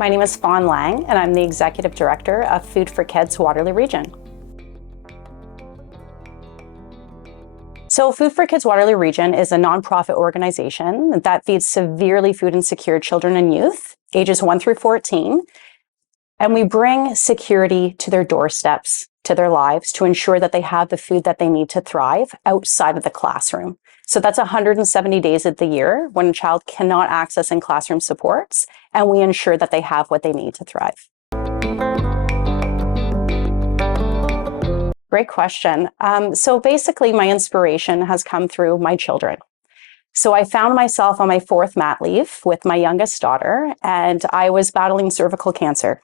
My name is Faune and I'm the Executive Director of Food for Kids Waterloo Region. So Food for Kids Waterloo Region is a nonprofit organization that feeds severely food insecure children and youth, ages 1 through 14. And we bring security to their doorsteps, to their lives, to ensure that they have the food that they need to thrive outside of the classroom. So that's 170 days of the year when a child cannot access in-classroom supports, and we ensure that they have what they need to thrive. Great question. So basically, my inspiration has come through my children. So I found myself on my 4th mat leave with my youngest daughter, and I was battling cervical cancer.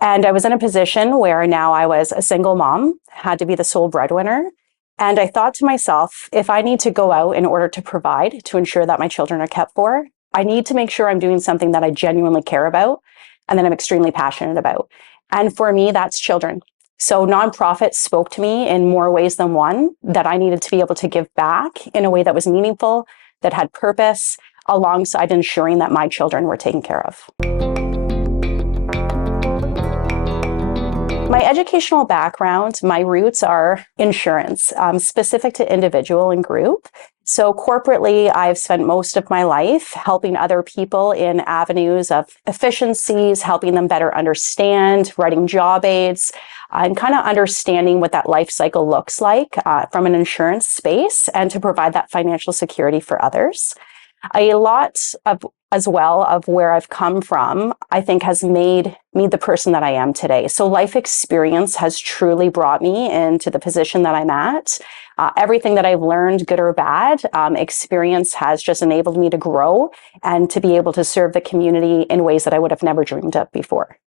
And I was in a position where now I was a single mom, had to be the sole breadwinner. And I thought to myself, if I need to go out in order to provide, to ensure that my children are kept for, I need to make sure I'm doing something that I genuinely care about and that I'm extremely passionate about. And for me, that's children. So nonprofits spoke to me in more ways than one, that I needed to be able to give back in a way that was meaningful, that had purpose, alongside ensuring that my children were taken care of. My educational background, my roots are insurance, specific to individual and group. So corporately, I've spent most of my life helping other people in avenues of efficiencies, helping them better understand, writing job aids, and kind of understanding what that life cycle looks like from an insurance space, and to provide that financial security for others. A lot of, as well, of where I've come from, I think has made me the person that I am today. So life experience has truly brought me into the position that I'm at. Everything that I've learned, good or bad, experience has just enabled me to grow and to be able to serve the community in ways that I would have never dreamed of before.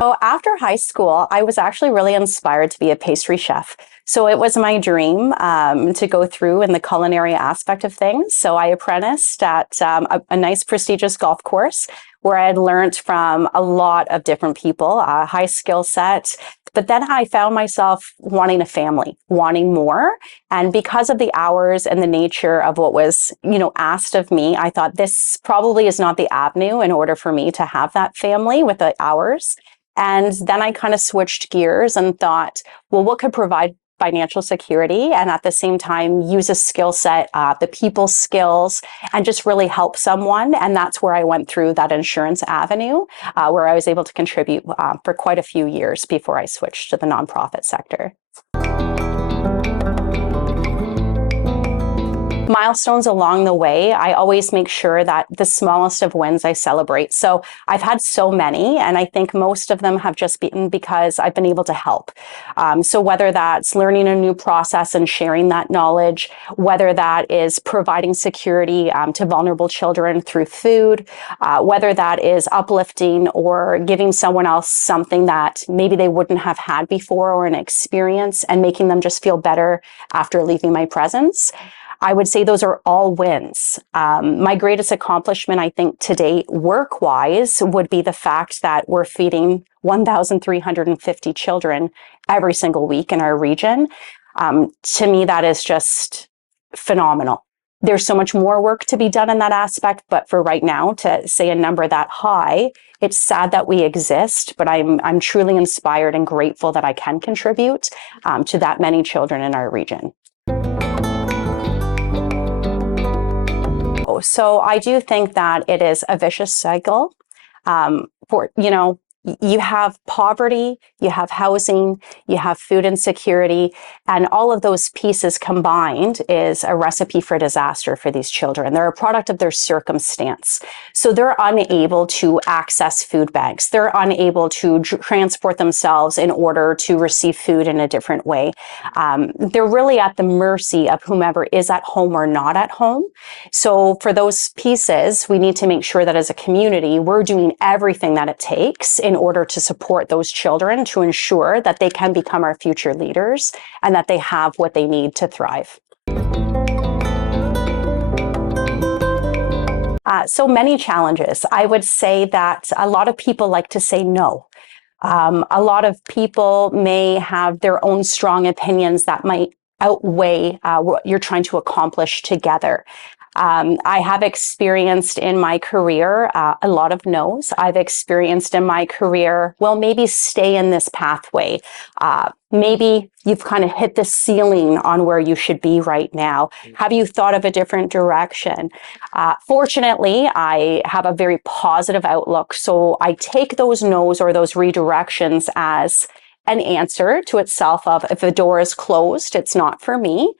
So after high school, I was actually really inspired to be a pastry chef. So it was my dream to go through in the culinary aspect of things. So I apprenticed at a nice prestigious golf course where I had learned from a lot of different people, a high skill set. But then I found myself wanting a family, wanting more. And because of the hours and the nature of what was, asked of me, I thought this probably is not the avenue in order for me to have that family with the hours. And then I kind of switched gears and thought, well, what could provide financial security and at the same time use a skill set, the people skills, and just really help someone. And that's where I went through that insurance avenue, where I was able to contribute for quite a few years before I switched to the nonprofit sector. Milestones along the way, I always make sure that the smallest of wins I celebrate. So I've had so many, and I think most of them have just been because I've been able to help. So whether that's learning a new process and sharing that knowledge, whether that is providing security to vulnerable children through food, whether that is uplifting or giving someone else something that maybe they wouldn't have had before or an experience and making them just feel better after leaving my presence. I would say those are all wins. My greatest accomplishment, I think, to date, work-wise, would be the fact that we're feeding 1,350 children every single week in our region. To me, that is just phenomenal. There's so much more work to be done in that aspect, but for right now, to say a number that high, it's sad that we exist, but I'm truly inspired and grateful that I can contribute to that many children in our region. So I do think that it is a vicious cycle. You have poverty, you have housing, you have food insecurity, and all of those pieces combined is a recipe for disaster for these children. They're a product of their circumstance. So they're unable to access food banks. They're unable to transport themselves in order to receive food in a different way. They're really at the mercy of whomever is at home or not at home. So for those pieces, we need to make sure that as a community, we're doing everything that it takes in order to support those children, to ensure that they can become our future leaders and that they have what they need to thrive. So many challenges. I would say that a lot of people like to say no. A lot of people may have their own strong opinions that might outweigh what you're trying to accomplish together. I have experienced in my career a lot of no's. I've experienced in my career, well, maybe stay in this pathway. Maybe you've kind of hit the ceiling on where you should be right now. Have you thought of a different direction? Fortunately, I have a very positive outlook. So I take those no's or those redirections as an answer to itself of if the door is closed, it's not for me.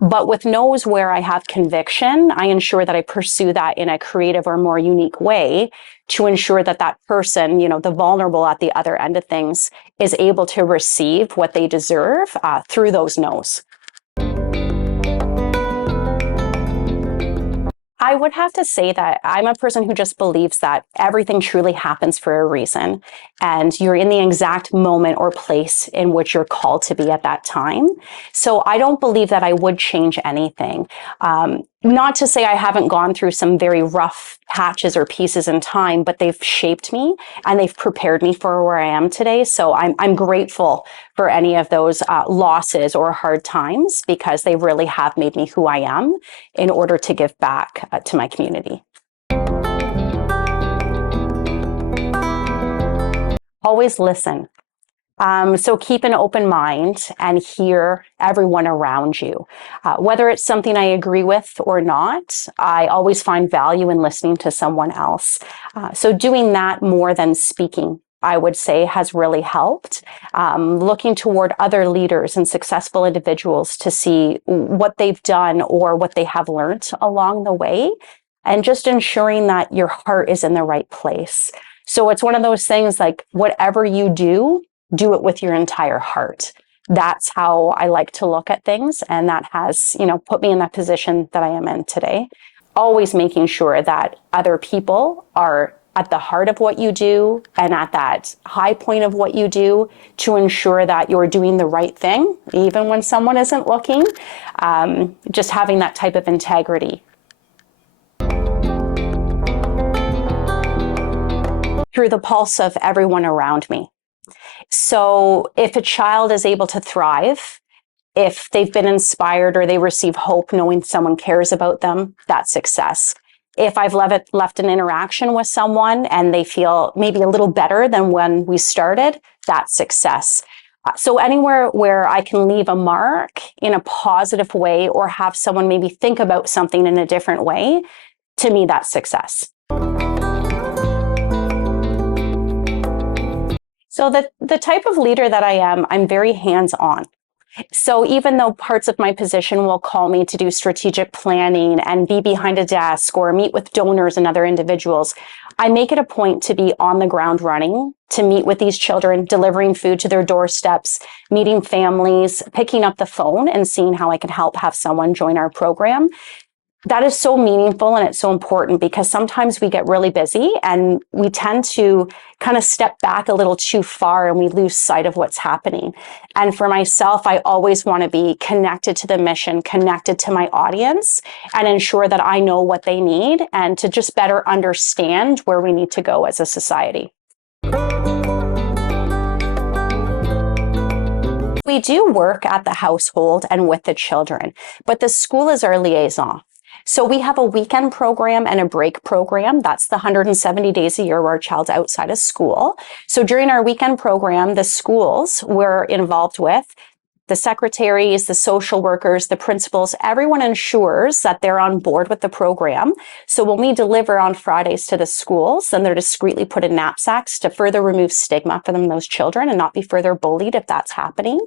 But with no's where I have conviction, I ensure that I pursue that in a creative or more unique way to ensure that that person, the vulnerable at the other end of things, is able to receive what they deserve through those no's. I would have to say that I'm a person who just believes that everything truly happens for a reason, and you're in the exact moment or place in which you're called to be at that time. So I don't believe that I would change anything. Not to say I haven't gone through some very rough patches or pieces in time, but they've shaped me and they've prepared me for where I am today. So I'm grateful for any of those losses or hard times, because they really have made me who I am in order to give back to my community. Always listen. So keep an open mind and hear everyone around you. Whether it's something I agree with or not, I always find value in listening to someone else. So doing that more than speaking, I would say, has really helped. Looking toward other leaders and successful individuals to see what they've done or what they have learned along the way, and just ensuring that your heart is in the right place. So it's one of those things like, whatever you do it with your entire heart. That's how I like to look at things. And that has, put me in that position that I am in today. Always making sure that other people are at the heart of what you do and at that high point of what you do, to ensure that you're doing the right thing, even when someone isn't looking. Just having that type of integrity. Through the pulse of everyone around me. So if a child is able to thrive, if they've been inspired or they receive hope knowing someone cares about them, that's success. If I've left an interaction with someone and they feel maybe a little better than when we started, that's success. So anywhere where I can leave a mark in a positive way or have someone maybe think about something in a different way, to me, that's success. So the type of leader that I am, I'm very hands-on. So even though parts of my position will call me to do strategic planning and be behind a desk or meet with donors and other individuals, I make it a point to be on the ground running, to meet with these children, delivering food to their doorsteps, meeting families, picking up the phone and seeing how I can help have someone join our program. That is so meaningful and it's so important, because sometimes we get really busy and we tend to kind of step back a little too far and we lose sight of what's happening. And for myself, I always want to be connected to the mission, connected to my audience, and ensure that I know what they need and to just better understand where we need to go as a society. We do work at the household and with the children, but the school is our liaison. So we have a weekend program and a break program. That's the 170 days a year where our child's outside of school. So during our weekend program, the schools we're involved with, the secretaries, the social workers, the principals, everyone ensures that they're on board with the program. So when we deliver on Fridays to the schools, then they're discreetly put in knapsacks to further remove stigma from those children and not be further bullied if that's happening.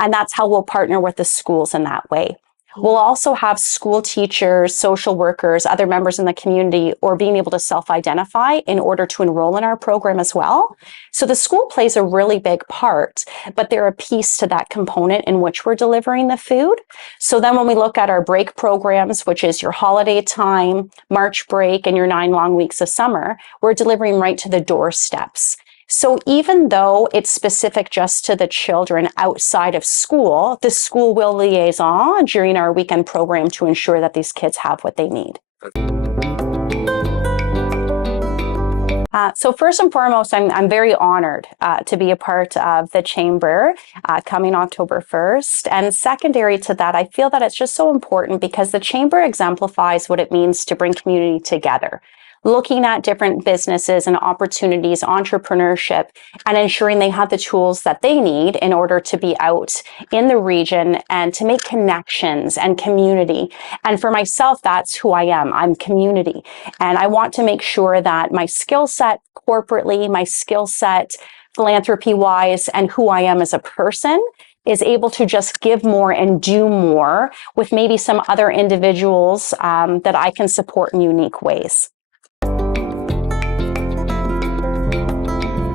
And that's how we'll partner with the schools in that way. We'll also have school teachers, social workers, other members in the community, or being able to self-identify in order to enroll in our program as well. So the school plays a really big part, but they're a piece to that component in which we're delivering the food. So then when we look at our break programs, which is your holiday time, March break, and your 9 long weeks of summer, we're delivering right to the doorsteps. So even though it's specific just to the children outside of school, the school will liaison during our weekend program to ensure that these kids have what they need. So first and foremost, I'm very honored to be a part of the Chamber coming October 1st. And secondary to that, I feel that it's just so important because the Chamber exemplifies what it means to bring community together. Looking at different businesses and opportunities, entrepreneurship, and ensuring they have the tools that they need in order to be out in the region and to make connections and community. And for myself, that's who I am. I'm community. And I want to make sure that my skill set corporately, my skill set philanthropy-wise, and who I am as a person is able to just give more and do more with maybe some other individuals that I can support in unique ways.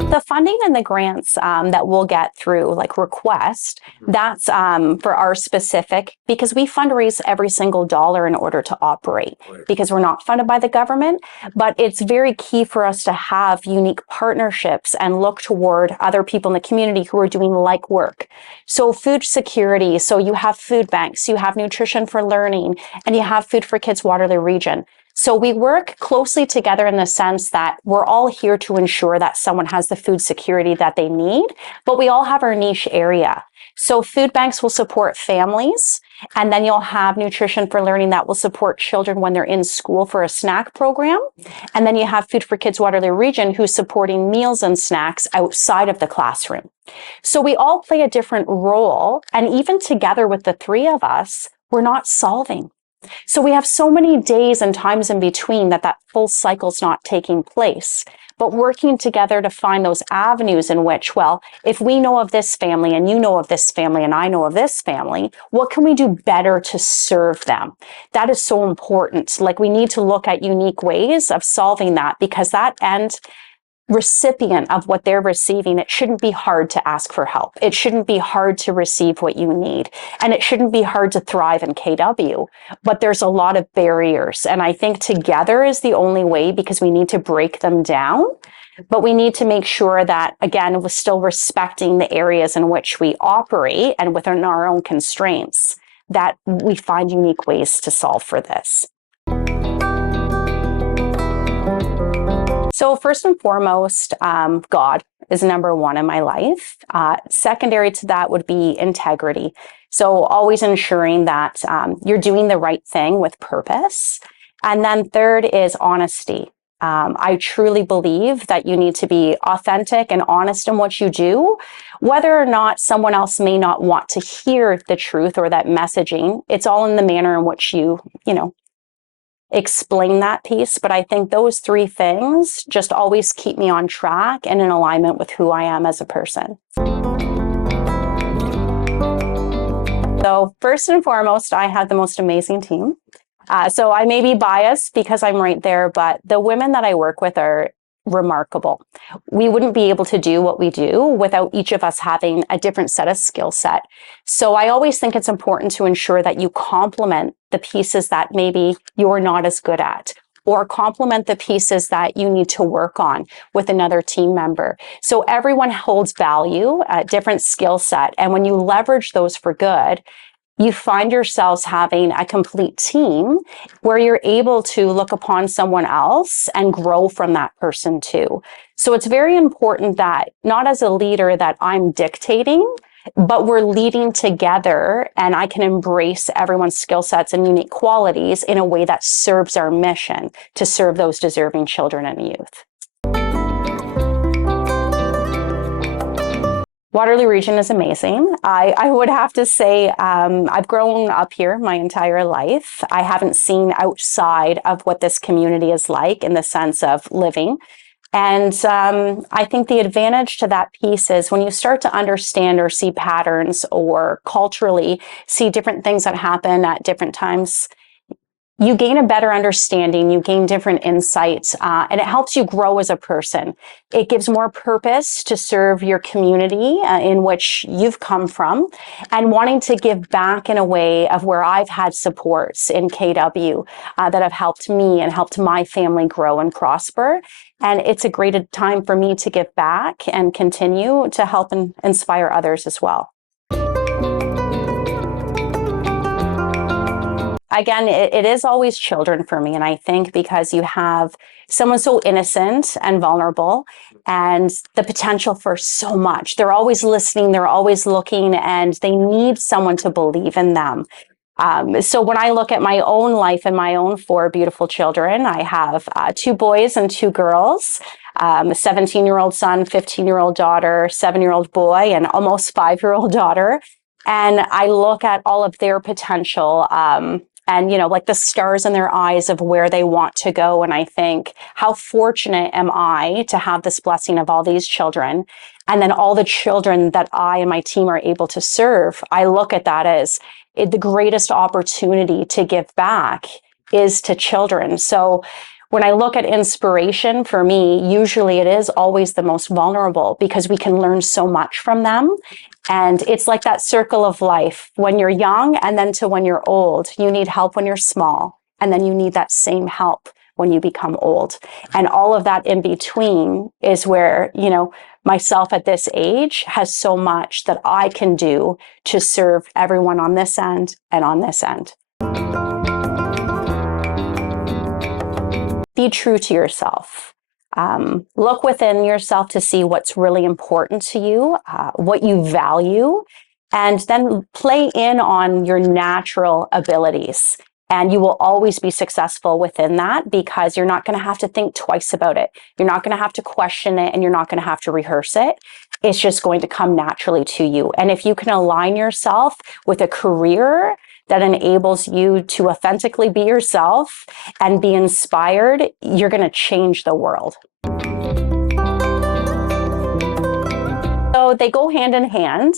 The funding and the grants that we'll get through, like Request, that's for our specific, because we fundraise every single dollar in order to operate, because we're not funded by the government, but it's very key for us to have unique partnerships and look toward other people in the community who are doing like work. So food security, so you have food banks, you have Nutrition for Learning, and you have Food for Kids Waterloo region. So we work closely together in the sense that we're all here to ensure that someone has the food security that they need, but we all have our niche area. So food banks will support families, and then you'll have Nutrition for Learning that will support children when they're in school for a snack program. And then you have Food for Kids Waterloo region who's supporting meals and snacks outside of the classroom. So we all play a different role, and even together with the three of us, we're not solving. So we have so many days and times in between that full cycle's not taking place, but working together to find those avenues in which, well, if we know of this family and you know of this family and I know of this family, what can we do better to serve them? That is so important. Like, we need to look at unique ways of solving that, because that end recipient of what they're receiving, it shouldn't be hard to ask for help. It shouldn't be hard to receive what you need. And it shouldn't be hard to thrive in KW. But there's a lot of barriers. And I think together is the only way, because we need to break them down. But we need to make sure that, again, we're still respecting the areas in which we operate and within our own constraints, that we find unique ways to solve for this. So first and foremost, God is number one in my life. Secondary to that would be integrity. So always ensuring that you're doing the right thing with purpose. And then third is honesty. I truly believe that you need to be authentic and honest in what you do, whether or not someone else may not want to hear the truth or that messaging. It's all in the manner in which you explain that piece. But I think those three things just always keep me on track and in alignment with who I am as a person. So first and foremost, I have the most amazing team. So I may be biased because I'm right there, but the women that I work with are remarkable. We wouldn't be able to do what we do without each of us having a different set of skill set. So I always think it's important to ensure that you complement the pieces that maybe you're not as good at, or complement the pieces that you need to work on with another team member. So everyone holds value, a different skill set. And when you leverage those for good, you find yourselves having a complete team where you're able to look upon someone else and grow from that person too. So it's very important that not as a leader that I'm dictating, but we're leading together, and I can embrace everyone's skill sets and unique qualities in a way that serves our mission to serve those deserving children and youth. Waterloo region is amazing. I would have to say I've grown up here my entire life. I haven't seen outside of what this community is like in the sense of living. And I think the advantage to that piece is when you start to understand or see patterns or culturally see different things that happen at different times, you gain a better understanding, you gain different insights, and it helps you grow as a person. It gives more purpose to serve your community in which you've come from, and wanting to give back in a way of where I've had supports in KW that have helped me and helped my family grow and prosper. And it's a great time for me to give back and continue to help and inspire others as well. again, it is always children for me. And I think because you have someone so innocent and vulnerable and the potential for so much, they're always listening, they're always looking, and they need someone to believe in them. So when I look at my own life and my own four beautiful children, I have two boys and two girls, a 17-year-old son, 15-year-old daughter, 7-year-old boy, and almost 5-year-old daughter. And I look at all of their potential, and, you know, like the stars in their eyes of where they want to go. And I think, how fortunate am I to have this blessing of all these children? And then all the children that I and my team are able to serve. I look at that as the greatest opportunity to give back is to children. So when I look at inspiration, for me, usually it is always the most vulnerable because we can learn so much from them. And it's like that circle of life when you're young and then to when you're old. You need help when you're small, and then you need that same help when you become old. And all of that in between is where, you know, myself at this age has so much that I can do to serve everyone on this end and on this end. Be true to yourself. Look within yourself to see what's really important to you, what you value, and then play in on your natural abilities. And you will always be successful within that because you're not going to have to think twice about it. You're not going to have to question it, and you're not going to have to rehearse it. It's just going to come naturally to you. And if you can align yourself with a career that enables you to authentically be yourself and be inspired, you're going to change the world. So they go hand in hand.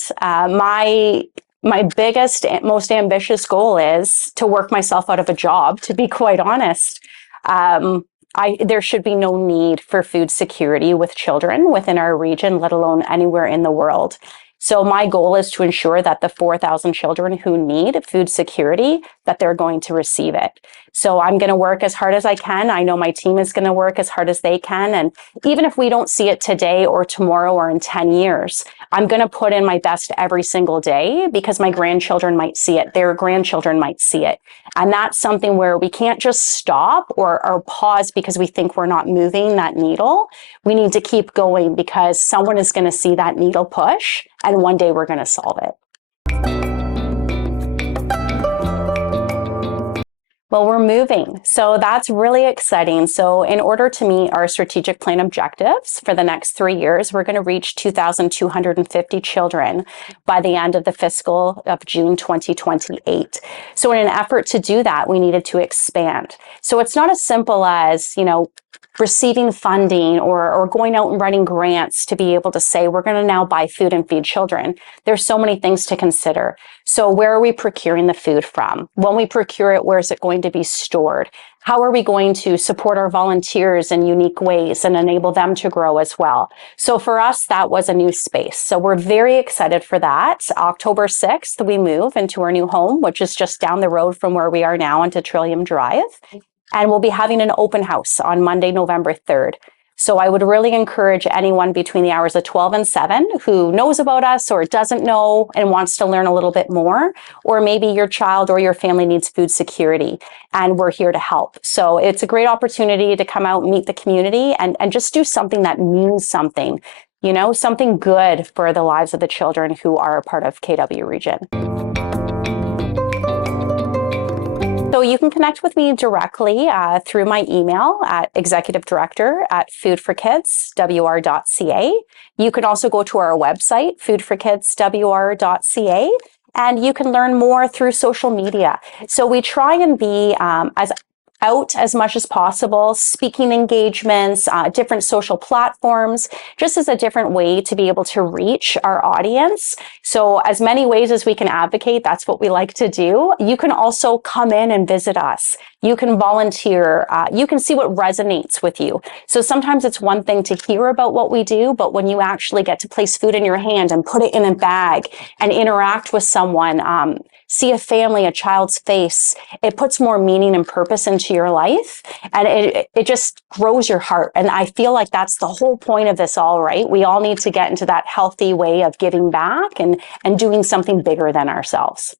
My biggest, most ambitious goal is to work myself out of a job, to be quite honest. There should be no need for food security with children within our region, let alone anywhere in the world. So my goal is to ensure that the 4,000 children who need food security, that they're going to receive it. So I'm going to work as hard as I can. I know my team is going to work as hard as they can. And even if we don't see it today or tomorrow or in 10 years, I'm going to put in my best every single day because my grandchildren might see it. Their grandchildren might see it. And that's something where we can't just stop or pause because we think we're not moving that needle. We need to keep going because someone is going to see that needle push, and one day we're going to solve it. Well, we're moving. So that's really exciting. So in order to meet our strategic plan objectives for the next 3 years, we're going to reach 2,250 children by the end of the fiscal of June 2028. So in an effort to do that, we needed to expand. So it's not as simple as, you know, receiving funding or going out and writing grants to be able to say, we're going to now buy food and feed children. There's so many things to consider. So where are we procuring the food from? When we procure it, where is it going to be stored? How are we going to support our volunteers in unique ways and enable them to grow as well? So for us, that was a new space. So we're very excited for that. October 6th, we move into our new home, which is just down the road from where we are now onto Trillium Drive. And we'll be having an open house on Monday, November 3rd. So I would really encourage anyone between the hours of 12 and 7 who knows about us or doesn't know and wants to learn a little bit more, or maybe your child or your family needs food security, and we're here to help. So it's a great opportunity to come out and meet the community and just do something that means something, you know, something good for the lives of the children who are a part of KW Region. So you can connect with me directly through my email at executivedirector@foodforkidswr.ca. You can also go to our website, foodforkidswr.ca, and you can learn more through social media. So we try and be out as much as possible, speaking engagements, different social platforms, just as a different way to be able to reach our audience. So as many ways as we can advocate, that's what we like to do. You can also come in and visit us. You can volunteer. You can see what resonates with you. So sometimes it's one thing to hear about what we do, but when you actually get to place food in your hand and put it in a bag and interact with someone, see a family, a child's face, it puts more meaning and purpose into your life, and it just grows your heart. And I feel like that's the whole point of this all, right? We all need to get into that healthy way of giving back and doing something bigger than ourselves.